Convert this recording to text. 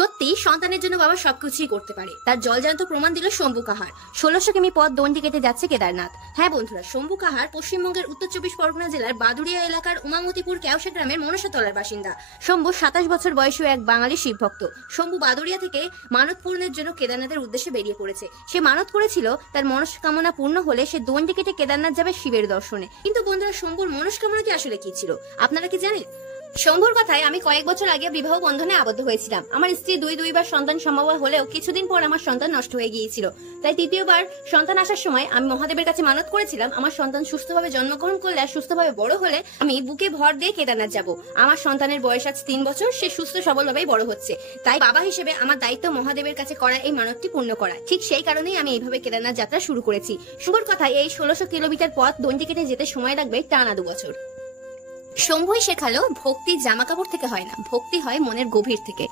সত্যি সন্তানের জন্য বাবা সবকিছুই করতে পারে, তার জলজান্ত প্রমাণ দিল শম্ভু কাহার। 1600 কিমি পথ দণ্ডি কেটে যাচ্ছে কেদারনাথ। হ্যাঁ বন্ধুরা, শম্ভু কাহার পশ্চিমবঙ্গের উত্তর 24 পরগনা জেলার বাদুড়িয়া এলাকার উমামতিপুর কেওসা গ্রামের মনসাতলার বাসিন্দা। শম্ভু 27 বছর বয়সী এক বাঙালি শিবভক্ত। শম্ভু বাদুড়িয়া থেকে মানত পূরণের জন্য কেদারনাথের উদ্দেশ্যে বেরিয়ে পড়েছে। সে মানত করেছিল তার মনস্কামনা পূর্ণ হলে সে দণ্ডি কেটে কেদারনাথ যাবে শিবের দর্শনে। কিন্তু বন্ধুরা, শম্ভুর মনস্কামনাটি আসলে কি ছিল আপনারা কি জানেন? শম্ভুর কথায়, আমি কয়েক বছর আগে বিবাহ বন্ধনে আবদ্ধ হয়েছিলাম। আমার স্ত্রী দুইবার সন্তান সম্ভব হলেও কিছুদিন পর আমার সন্তান নষ্ট হয়ে গিয়েছিল। তাই তৃতীয়বার সন্তান আসার সময় আমি মহাদেবের কাছে মানত করেছিলাম আমার সন্তান সুস্থভাবে জন্মগ্রহণ করলে আর সুস্থভাবে বড় হলে আমি বুকে ভর দিয়ে কেদারনাথ যাব। আমার সন্তানের বয়স আজ 3 বছর, সে সুস্থ সবলভাবেই বড় হচ্ছে। তাই বাবা হিসেবে আমার দায়িত্ব মহাদেবের কাছে করা এই মানতটি পূর্ণ করা। ঠিক সেই কারণেই আমি এইভাবে কেদারনাথ যাত্রা শুরু করেছি। শম্ভুর কথায়, এই 1600 কিলোমিটার পথ দণ্ডি কেটে যেতে সময় লাগবে টানা 2 বছর। শম্ভুই শেখালো ভক্তি জামা কাপড় থেকে হয় না, ভক্তি হয় মনের গভীর থেকে।